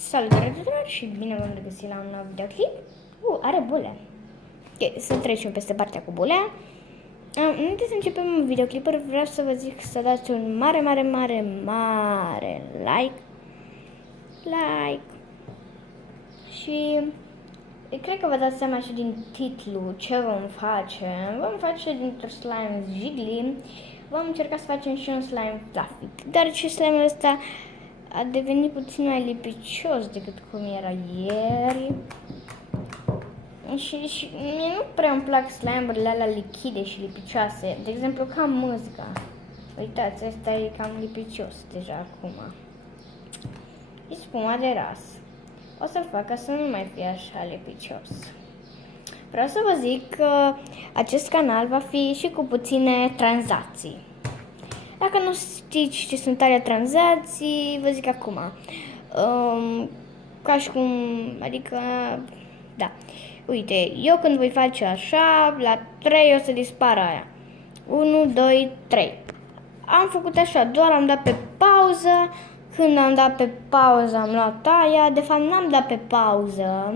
Salutare tuturor și bine v-am regăsit la un nou videoclip. Are bule. Ok, să trecem peste partea cu bulea. Înainte să începem videoclipul, vreau să vă zic să dați un mare like. Și cred că vă dați seama și din titlu ce vom face. Vom face dintr-un slime jiggly. Vom încerca să facem și un slime fluffy. Dar și slime-ul ăsta a devenit puțin mai lipicios decât cum era ieri. Și mie nu prea îmi plac slime-urile alea lichide și lipicioase. De exemplu, ca mâzga. Uitați, ăsta e cam lipicios deja acum. E spuma de ras. O să-l fac ca să nu mai fie așa lipicios. Vreau să vă zic că acest canal va fi și cu puține tranzacții. Dacă nu știți ce sunt alea tranzacții, vă zic acum. Ca și cum, adică, da. Uite, eu când voi face așa, la 3 o să dispară aia. 1, 2, 3. Am făcut așa, doar am dat pe pauză. Când am dat pe pauză am luat aia. De fapt n-am dat pe pauză.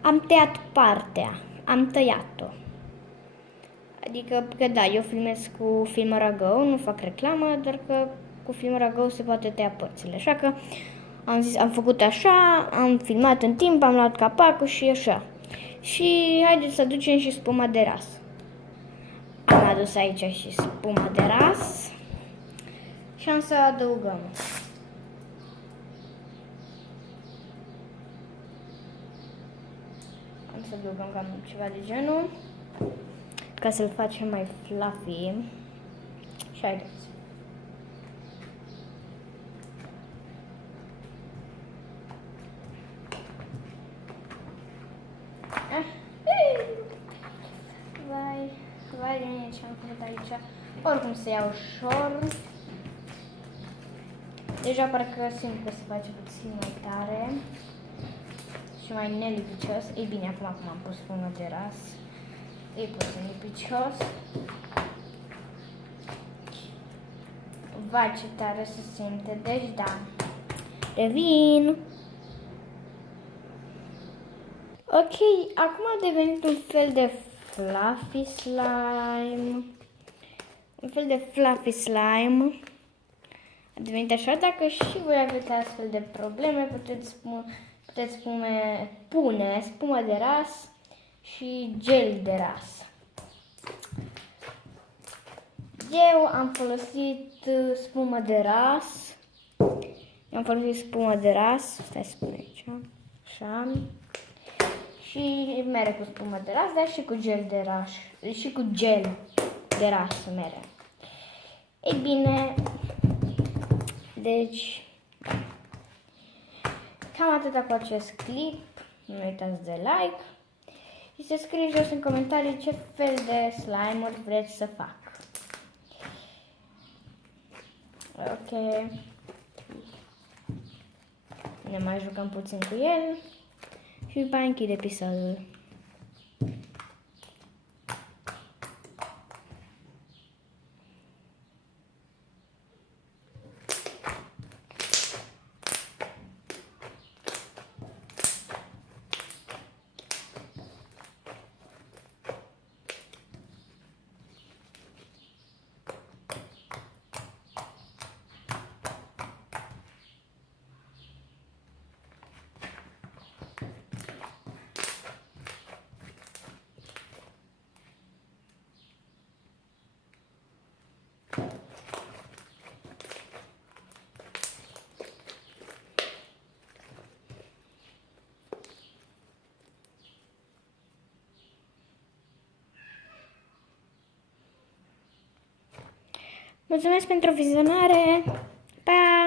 Am tăiat partea. Am tăiat-o. Adică că da, eu filmez cu Filmora Go, nu fac reclamă, doar că cu Filmora Go se poate tăia părțile. Așa că am zis, am făcut așa, am filmat în timp, am luat capacul și așa. Și haideți să aducem și spuma de ras. Am adus aici și spuma de ras. Și am să adăugăm. Am să adăugăm cam ceva de genul, ca să-l facem mai fluffy. Și haideți. Vai de mine ce am făcut aici. Oricum se ia ușor. Deja parcă simt că se face puțin mai tare și mai nelipicios. Ei bine, acum am pus spumă de ras, e puțin lipicios. Vai, ce tare se simte, deci da. Revin. Ok, acum a devenit un fel de fluffy slime. Un fel de fluffy slime. A devenit așa. Dacă și voi aveți astfel de probleme, puteți pune spumă de ras și gel de ras. Eu am folosit spumă de ras. Stai să spun aici. Așa. Și mere cu spumă de ras, dar și cu gel de ras. Și cu gel de ras mere. Ei bine, deci cam atâta cu acest clip. Nu uitați de like și să scrieți jos în comentarii ce fel de slime-uri vreți să fac. Ok. Ne mai jucăm puțin cu el și după aia închid episodul. Mulțumesc pentru vizionare. Pa!